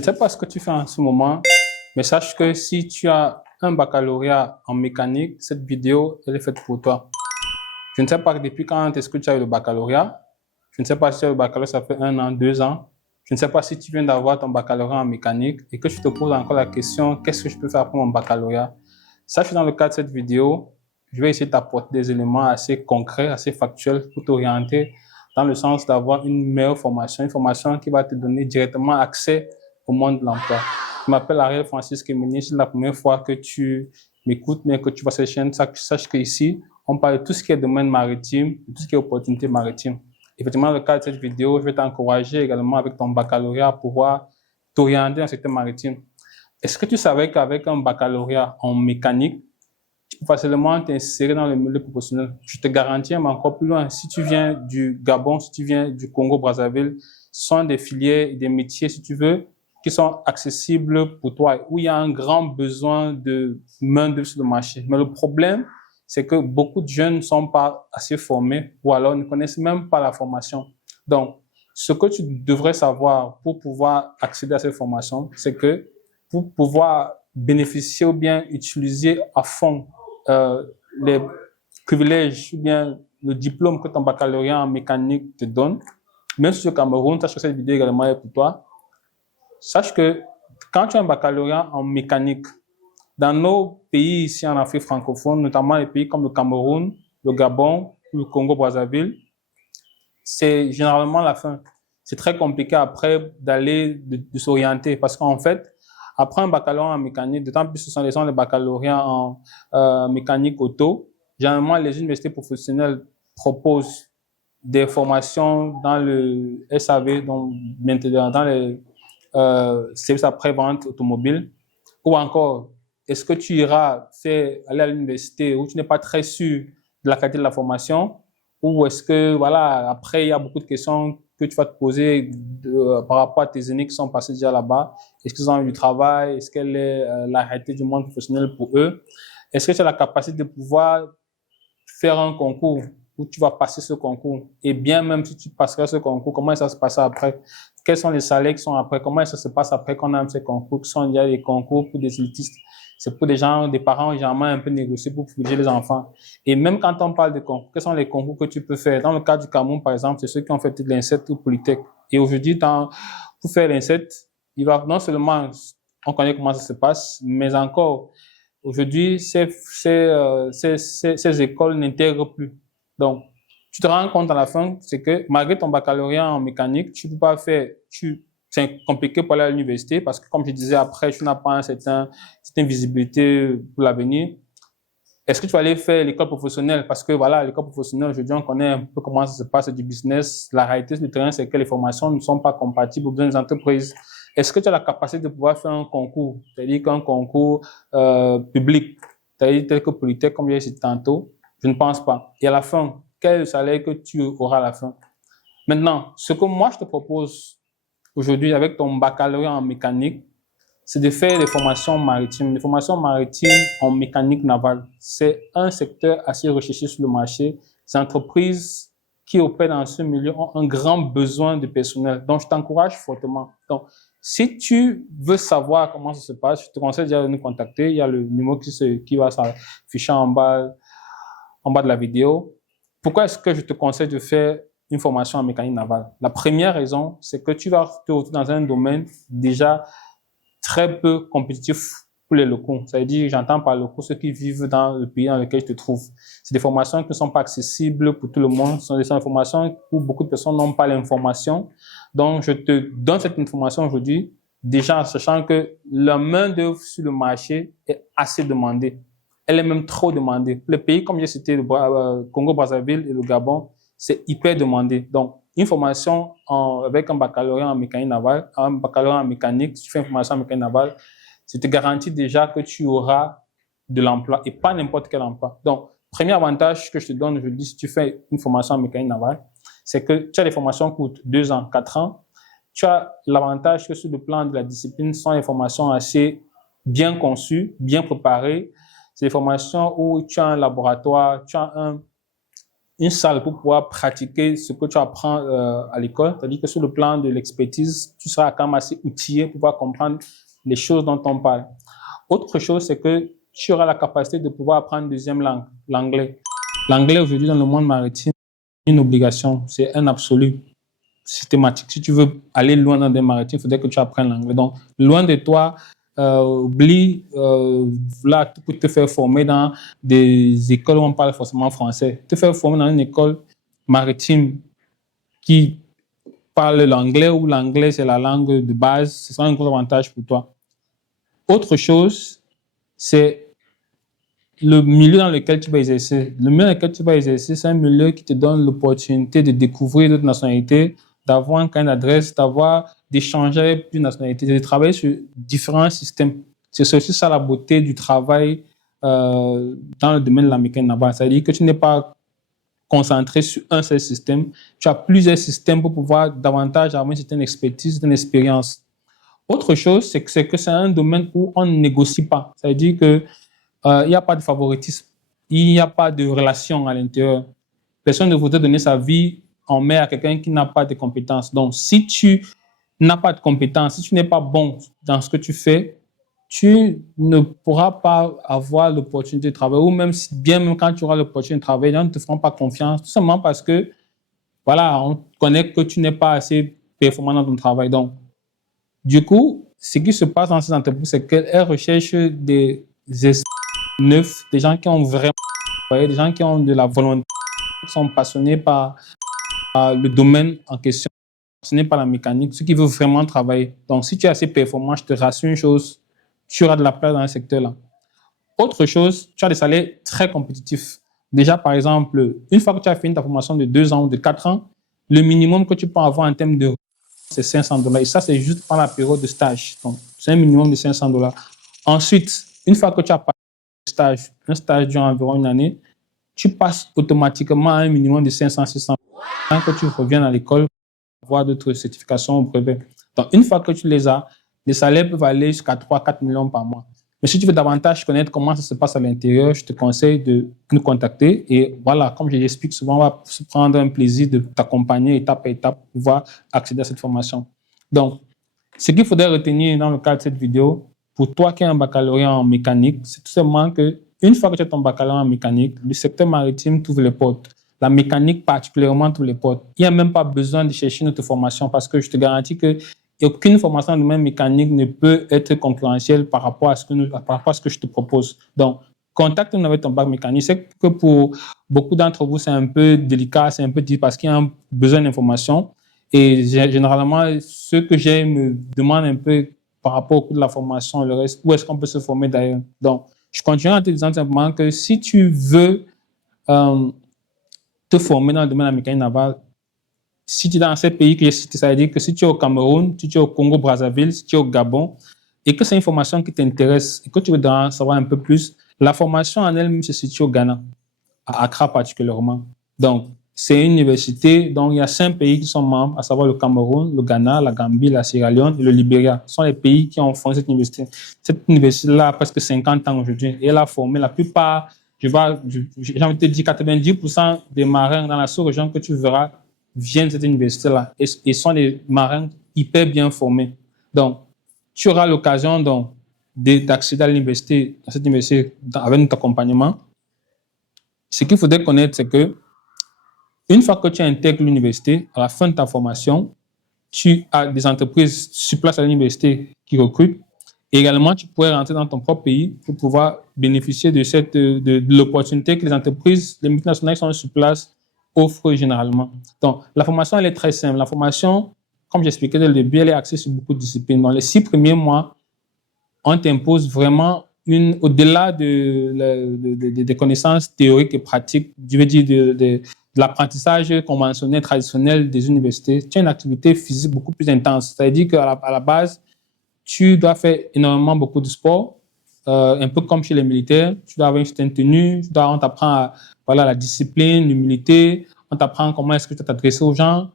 Je ne sais pas ce que tu fais en ce moment, mais sache que si tu as un baccalauréat en mécanique, cette vidéo, elle est faite pour toi. Je ne sais pas depuis quand est-ce que tu as eu le baccalauréat. Je ne sais pas si tu as eu le baccalauréat, ça fait 1 an, 2 ans. Je ne sais pas si tu viens d'avoir ton baccalauréat en mécanique et que tu te poses encore la question, qu'est-ce que je peux faire pour mon baccalauréat? Sache que dans le cadre de cette vidéo, je vais essayer de t'apporter des éléments assez concrets, assez factuels pour t'orienter dans le sens d'avoir une meilleure formation, une formation qui va te donner directement accès au monde de l'emploi. Je m'appelle Ariel Francis Kemeni, c'est la première fois que tu m'écoutes, mais que tu vois cette chaîne, sache qu'ici, on parle de tout ce qui est domaine maritime, de tout ce qui est opportunité maritime. Effectivement, dans le cadre de cette vidéo, je vais t'encourager également avec ton baccalauréat à pouvoir t'orienter dans le secteur maritime. Est-ce que tu savais qu'avec un baccalauréat en mécanique, tu peux facilement t'insérer dans le milieu professionnel? Je te garantis, mais encore plus loin, si tu viens du Gabon, si tu viens du Congo-Brazzaville, ce sont des filières et des métiers, si tu veux, qui sont accessibles pour toi, où il y a un grand besoin de main-d'œuvre sur le marché. Mais le problème, c'est que beaucoup de jeunes ne sont pas assez formés ou alors ne connaissent même pas la formation. Donc, ce que tu devrais savoir pour pouvoir accéder à cette formation, c'est que pour pouvoir bénéficier ou bien utiliser à fond les privilèges ou bien le diplôme que ton baccalauréat en mécanique te donne, même si tu es au Cameroun, sache que cette vidéo également est pour toi. Sache que quand tu as un baccalauréat en mécanique, dans nos pays ici en Afrique francophone, notamment les pays comme le Cameroun, le Gabon, le Congo-Brazzaville, c'est généralement la fin. C'est très compliqué après de s'orienter parce qu'en fait, après un baccalauréat en mécanique, d'autant plus ce sont les baccalauréats en mécanique auto, généralement les universités professionnelles proposent des formations dans le SAV, donc dans les services après-vente automobile, ou encore, est-ce que tu iras aller à l'université où tu n'es pas très sûr de la qualité de la formation, ou est-ce que, voilà, après, il y a beaucoup de questions que tu vas te poser par rapport à tes aînés qui sont passés déjà là-bas. Est-ce qu'ils ont eu du travail? Est-ce quelle est la réalité du monde professionnel pour eux? Est-ce que tu as la capacité de pouvoir faire un concours où tu vas passer ce concours? Et bien même si tu passeras ce concours, comment ça se passe après? Quels sont les salaires qui sont après? Comment ça se passe après qu'on a ces concours qui sont déjà des concours pour des élitistes? C'est pour des gens, des parents généralement un peu négociés pour privilégier les enfants. Et même quand on parle de concours, quels sont les concours que tu peux faire? Dans le cas du Cameroun, par exemple, c'est ceux qui ont fait l'INSET ou Polytech. Et aujourd'hui, pour faire l'INSET, non seulement on connaît comment ça se passe, mais encore, aujourd'hui, ces écoles n'intègrent plus. Donc, tu te rends compte à la fin, c'est que malgré ton baccalauréat en mécanique, tu peux pas faire, c'est compliqué pour aller à l'université parce que, comme je disais, après, tu n'as pas une certaine visibilité pour l'avenir. Est-ce que tu vas aller faire l'école professionnelle? Parce que voilà, l'école professionnelle, aujourd'hui, on connaît un peu comment ça se passe du business. La réalité du terrain, c'est que les formations ne sont pas compatibles aux besoins des entreprises. Est-ce que tu as la capacité de pouvoir faire un concours? C'est-à-dire qu'un concours public, c'est-à-dire tel que Polytech, comme je l'ai dit tantôt? Je ne pense pas. Et à la fin, quel est le salaire que tu auras à la fin? Maintenant, ce que moi, je te propose aujourd'hui avec ton baccalauréat en mécanique, c'est de faire des formations maritimes. Les formations maritimes en mécanique navale, c'est un secteur assez recherché sur le marché. Les entreprises qui opèrent dans ce milieu ont un grand besoin de personnel. Donc, je t'encourage fortement. Donc, si tu veux savoir comment ça se passe, je te conseille déjà de nous contacter. Il y a le numéro qui va s'afficher en bas de la vidéo. Pourquoi est-ce que je te conseille de faire une formation en mécanique navale? La première raison, c'est que tu vas te retrouver dans un domaine déjà très peu compétitif pour les locaux. Ça veut dire, j'entends par locaux ceux qui vivent dans le pays dans lequel je te trouve. C'est des formations qui ne sont pas accessibles pour tout le monde. Ce sont des formations où beaucoup de personnes n'ont pas l'information. Donc, je te donne cette information aujourd'hui, déjà en sachant que la main-d'œuvre sur le marché est assez demandée. Elle est même trop demandée. Pour les pays, comme j'ai cité, le Congo-Brazzaville et le Gabon, c'est hyper demandé. Donc, une formation avec un baccalauréat en mécanique navale, un baccalauréat en mécanique, si tu fais une formation en mécanique navale, je te garantis déjà que tu auras de l'emploi et pas n'importe quel emploi. Donc, premier avantage que je te donne aujourd'hui, si tu fais une formation en mécanique navale, c'est que tu as des formations qui coûtent 2 ans, 4 ans. Tu as l'avantage que sur le plan de la discipline, ce sont des formations assez bien conçues, bien préparées. C'est des formations où tu as un laboratoire, tu as une salle pour pouvoir pratiquer ce que tu apprends à l'école. C'est-à-dire que sur le plan de l'expertise, tu seras quand même assez outillé pour pouvoir comprendre les choses dont on parle. Autre chose, c'est que tu auras la capacité de pouvoir apprendre une deuxième langue, l'anglais. L'anglais aujourd'hui dans le monde maritime, c'est une obligation, c'est un absolu systématique. Si tu veux aller loin dans des maritimes, il faudrait que tu apprennes l'anglais. Donc, loin de toi, oublie là, pour te faire former dans des écoles où on parle forcément français. Te faire former dans une école maritime qui parle l'anglais, où l'anglais c'est la langue de base, ce sera un gros avantage pour toi. Autre chose, c'est le milieu dans lequel tu vas exercer. Le milieu dans lequel tu vas exercer, c'est un milieu qui te donne l'opportunité de découvrir d'autres nationalités, d'avoir un carnet d'adresse, d'échanger avec plusieurs nationalités, de travailler sur différents systèmes. C'est aussi ça la beauté du travail dans le domaine de la mécanique navale. C'est-à-dire que tu n'es pas concentré sur un seul système. Tu as plusieurs systèmes pour pouvoir davantage avoir une certaine expertise, une expérience. Autre chose, c'est que c'est un domaine où on ne négocie pas. C'est-à-dire que il n'y a pas de favoritisme, il n'y a pas de relation à l'intérieur. Personne ne voudrait donner sa vie en mer à quelqu'un qui n'a pas de compétences. Donc, si tu n'as pas de compétences, si tu n'es pas bon dans ce que tu fais, tu ne pourras pas avoir l'opportunité de travailler, ou même quand tu auras l'opportunité de travailler, les gens ne te feront pas confiance, tout simplement parce que, voilà, on connaît que tu n'es pas assez performant dans ton travail. Donc, du coup, ce qui se passe dans ces entreprises, c'est qu'elles recherchent des esprits neufs, des gens qui ont vraiment travaillé, des gens qui ont de la volonté, qui sont passionnés par le domaine en question, passionnés par la mécanique, ceux qui veulent vraiment travailler. Donc, si tu es assez performant, je te rassure une chose, tu auras de la place dans ce secteur-là. Autre chose, tu as des salaires très compétitifs. Déjà, par exemple, une fois que tu as fini ta formation de 2 ans ou de 4 ans, le minimum que tu peux avoir en termes de c'est $500. Et ça, c'est juste pendant la période de stage. Donc, c'est un minimum de $500. Ensuite, une fois que tu as passé le stage, un stage dure environ une année, tu passes automatiquement à un minimum de 500-600 quand que tu reviens à l'école pour avoir d'autres certifications ou brevets. Donc, une fois que tu les as, les salaires peuvent aller jusqu'à 3-4 millions par mois. Mais si tu veux davantage connaître comment ça se passe à l'intérieur, je te conseille de nous contacter. Et voilà, comme je l'explique souvent, on va se prendre un plaisir de t'accompagner étape par étape pour pouvoir accéder à cette formation. Donc, ce qu'il faudrait retenir dans le cadre de cette vidéo, pour toi qui as un baccalauréat en mécanique, c'est tout simplement qu'une fois que tu as ton baccalauréat en mécanique, le secteur maritime t'ouvre les portes. La mécanique particulièrement t'ouvre les portes. Il n'y a même pas besoin de chercher une autre formation parce que je te garantis que aucune formation dans le domaine mécanique ne peut être concurrentielle par rapport à ce que je te propose. Donc, contacte-nous avec ton bac mécanique. C'est que pour beaucoup d'entre vous, c'est un peu délicat, c'est un peu difficile parce qu'il y a un besoin d'information. Et généralement, ceux que j'ai me demandent un peu par rapport au coût de la formation, le reste, où est-ce qu'on peut se former d'ailleurs. Donc, je continue en te disant simplement que si tu veux te former dans le domaine de la mécanique navale, si tu es dans ces pays que j'ai cités, ça veut dire que si tu es au Cameroun, si tu es au Congo-Brazzaville, si tu es au Gabon, et que c'est une formation qui t'intéresse et que tu veux en savoir un peu plus, la formation en elle-même se situe au Ghana, à Accra particulièrement. Donc, c'est une université dont il y a 5 pays qui sont membres, à savoir le Cameroun, le Ghana, la Gambie, la Sierra Leone et le Libéria. Ce sont les pays qui ont fondé cette université. Cette université-là a presque 50 ans aujourd'hui et elle a formé la plupart, j'ai envie de te dire 90% des marins dans la sous-région que tu verras viennent de cette université-là et sont des marins hyper bien formés. Donc, tu auras l'occasion d'accéder à l'université, à cette université avec notre accompagnement. Ce qu'il faudrait connaître, c'est que une fois que tu intègres l'université, à la fin de ta formation, tu as des entreprises sur place à l'université qui recrutent. Et également, tu pourrais rentrer dans ton propre pays pour pouvoir bénéficier de l'opportunité que les entreprises, les multinationales qui sont sur place offrent généralement. Donc, la formation, elle est très simple. La formation, comme j'expliquais dès le début, elle est axée sur beaucoup de disciplines. Dans les 6 premiers mois, on t'impose vraiment au-delà des connaissances théoriques et pratiques, je veux dire de l'apprentissage conventionnel, traditionnel des universités, tu as une activité physique beaucoup plus intense. C'est-à-dire qu'à la base, tu dois faire énormément beaucoup de sport, un peu comme chez les militaires. Tu dois avoir une certaine tenue, on t'apprend voilà, la discipline, l'humilité, on t'apprend comment est-ce que tu dois t'adresser aux gens,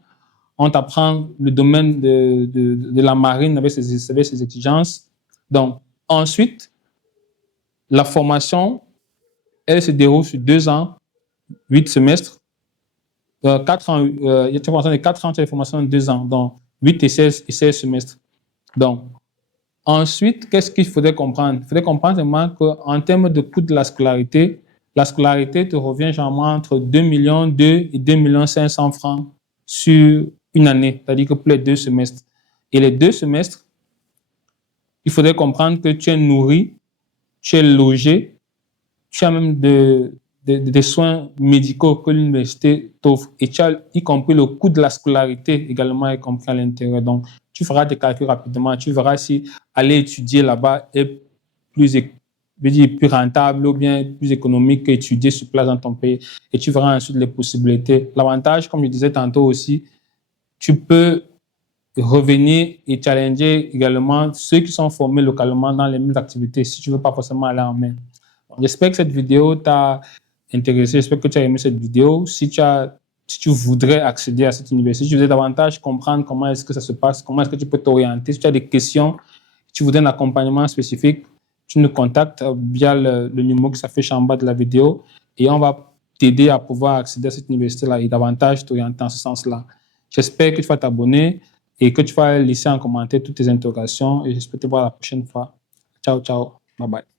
on t'apprend le domaine de la marine avec ses exigences. Donc, ensuite, la formation, elle se déroule sur 2 ans, 8 semestres. 4 ans, il y a des formations de 4 ans, il y a des formations de 2 ans, donc 8 et 16 semestres. Donc, ensuite, qu'est-ce qu'il faudrait comprendre? Il faudrait comprendre seulement qu'en termes de coût de la scolarité te revient généralement entre 2 millions 2 et 2 500 000 francs sur une année, c'est-à-dire que pour les 2 semestres. Et les 2 semestres, il faudrait comprendre que tu es nourri, tu es logé, tu as même des soins médicaux que l'université t'offre et tu as y compris le coût de la scolarité également est compris à l'intérieur. Donc, tu feras des calculs rapidement, tu verras si aller étudier là-bas est plus rentable ou bien plus économique qu'étudier sur place dans ton pays et tu verras ensuite les possibilités. L'avantage, comme je disais tantôt aussi, tu peux revenir et challenger également ceux qui sont formés localement dans les mêmes activités si tu ne veux pas forcément aller en main. J'espère que cette vidéo t'a intéressé, j'espère que tu as aimé cette vidéo. Si tu voudrais accéder à cette université, si tu voudrais davantage comprendre comment est-ce que ça se passe, comment est-ce que tu peux t'orienter, si tu as des questions, si tu voudrais un accompagnement spécifique, tu nous contactes via le numéro qui s'affiche en bas de la vidéo et on va t'aider à pouvoir accéder à cette université-là et davantage t'orienter en ce sens-là. J'espère que tu vas t'abonner et que tu vas laisser en commentaire toutes tes interrogations et j'espère te voir la prochaine fois. Ciao, ciao. Bye bye.